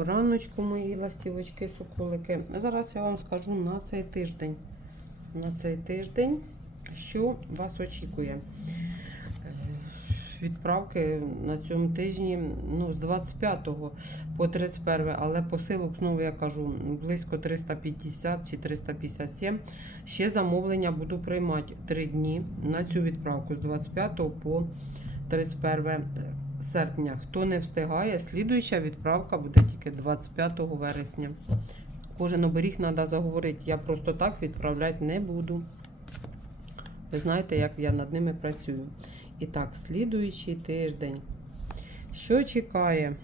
Раночку, мої ластівочки, соколики. Зараз я вам скажу на цей тиждень. На цей тиждень, що вас очікує. Е, Відправки на цьому тижні ну, з 25 по 31, але посилок, знову я кажу, близько 350 чи 357. Ще замовлення буду приймати 3 дні на цю відправку з 25 по 31 серпня. Хто не встигає, слідуюча відправка буде тільки 25 вересня. Кожен оберіг треба заговорити. Я просто так відправляти не буду. Ви знаєте, як я над ними працюю. І так, слідуючий тиждень. Що чекає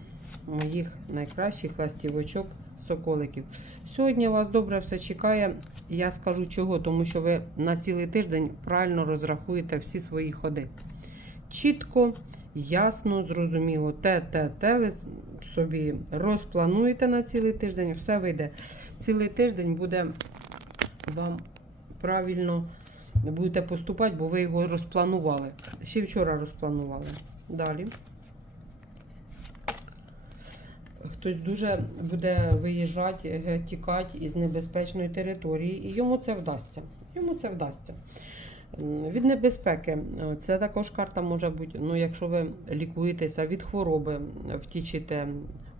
моїх найкращих ластівочок соколиків? Сьогодні вас добре все чекає. Я скажу чого, тому що ви на цілий тиждень правильно розрахуєте всі свої ходи. Чітко, ясно, зрозуміло. Те, те, те ви собі розплануєте на цілий тиждень, все вийде. Цілий тиждень буде вам правильно будете поступати, бо ви його розпланували. Ще вчора розпланували. Далі. Хтось дуже буде виїжджати, е, тікати із небезпечної території, і йому це вдасться. Йому це вдасться. Від небезпеки. е, Це також карта може бути, ну, якщо ви лікуєтеся від хвороби, втічите,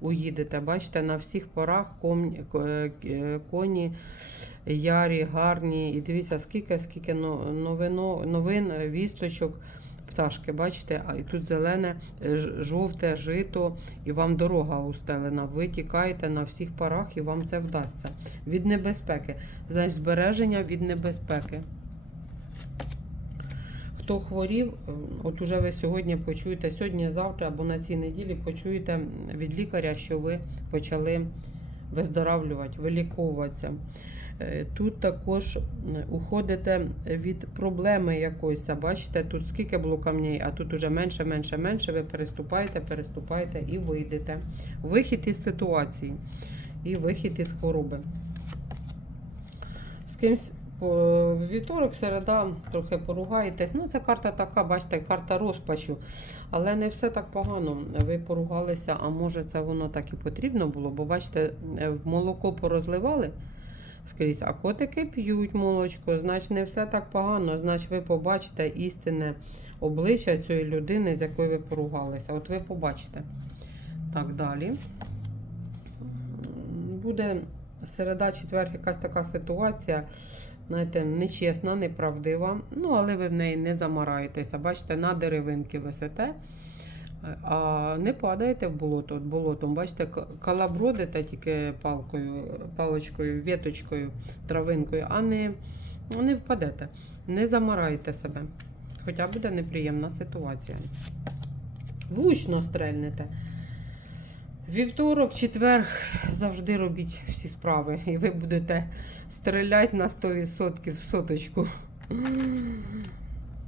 уїдете. Бачите, на всіх порах комні- к- е, к- коні ярі, гарні. І дивіться, скільки, скільки но- новино, новин, е, вісточок, пташки, бачите, а і тут зелене, е, жовте жито, і вам дорога устелена. Ви тікаєте на всіх парах, і вам це вдасться. Від небезпеки. Значить, збереження від небезпеки. Хто хворів, от уже ви сьогодні почуєте, сьогодні, завтра або на цій неділі почуєте від лікаря, що ви почали виздоравлювати, виліковуватися. Е, Тут також уходите від проблеми якоїсь. Бачите, тут скільки було камней, а тут уже менше, менше, менше. Ви переступаєте, переступаєте і вийдете. Вихід із ситуації і вихід із хвороби. З кимсь вівторок, середа, трохи поругаєтесь. Ну, це карта така, бачите, карта розпачу. Але не все так погано. Ви поругалися, а може це воно так і потрібно було, бо бачите, е, молоко порозливали скрізь, а котики п'ють молочко, значить не все так погано, значить ви побачите істинне обличчя цієї людини, з якою ви поругалися. От ви побачите. Так, далі. Буде середа, четвер, якась така ситуація, знаєте, нечесна, неправдива. Ну, але ви в неї не замараєтеся. Бачите, на деревинки висите. А не падаєте в болото, от болотом, бачите, калабродите тільки палкою, палочкою, віточкою, травинкою, а не, не впадете, не замараєте себе. Хоча буде неприємна ситуація. Влучно стрельнете. Вівторок, четвер завжди робіть всі справи, і ви будете стріляти на 100% в соточку.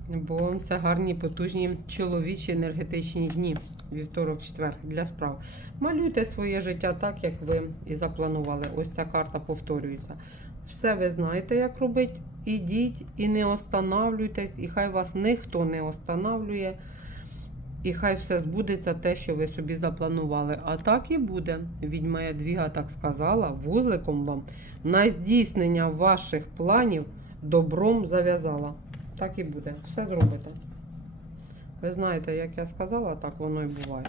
Бо це гарні, потужні чоловічі енергетичні дні. Вівторок, четвер для справ. Малюйте своє життя так, як ви і запланували. Ось ця карта повторюється. Все ви знаєте, як робити. Ідіть і не останавлюйтесь, і хай вас ніхто не останавлює. І хай все збудеться те, що ви собі запланували. А так і буде. Відьма Ядвіга так сказала, вузликом вам на здійснення ваших планів добром зав'язала. Так і буде. Все зробите. Ви знаєте, як я сказала, так воно і буває.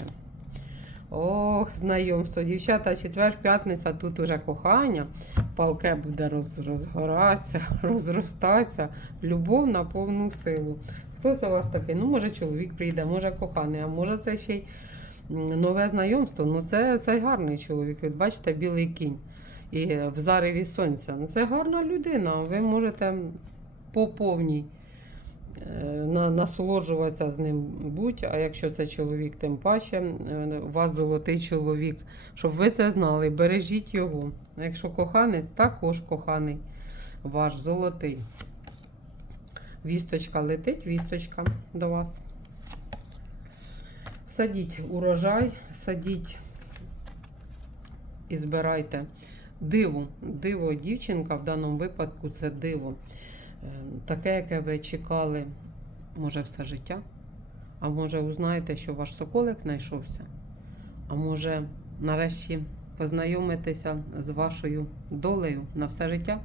Ох, знайомство. Дівчата, четвер, п'ятниця, тут уже кохання. Палке буде роз, розгоратися, розростатися. Любов на повну силу. Хто це у вас такий? Ну, може, чоловік прийде, може коханий, а може це ще й нове знайомство. Ну, це, це гарний чоловік. Ви бачите, білий кінь. І в зареві сонця. Ну, це гарна людина. Ви можете по повній на- насолоджуватися з ним будь, а якщо це чоловік, тим паче, е, у вас золотий чоловік, щоб ви це знали, бережіть його. Якщо коханець, також коханий ваш золотий. Вісточка летить, вісточка до вас. Садіть урожай, садіть і збирайте. Диво, диво, дівчинка в даному випадку це диво. Е, Таке, яке ви чекали, може, все життя. А може, узнаєте, що ваш соколик знайшовся. А може, нарешті познайомитися з вашою долею на все життя.